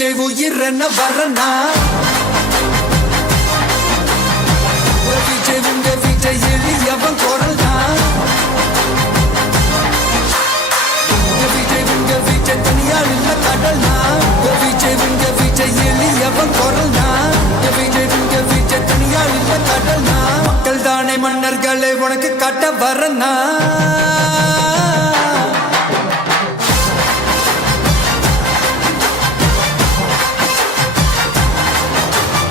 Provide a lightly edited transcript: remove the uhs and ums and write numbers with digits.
விஜய் உயிர் என்ன வரனா விஜய் உங்க விஜய் எளியவன் குரல் தான் விஜய் உங்க விஜய் தனியால் இல்ல கடல் தான் விஜய் உங்க விஜய் எளியவன் குரல் தான் விஜய் உங்க விஜய் தனியால் இல்ல கடல் தான் மக்கள் தானே மன்னர்களை உனக்கு காட்ட வரனா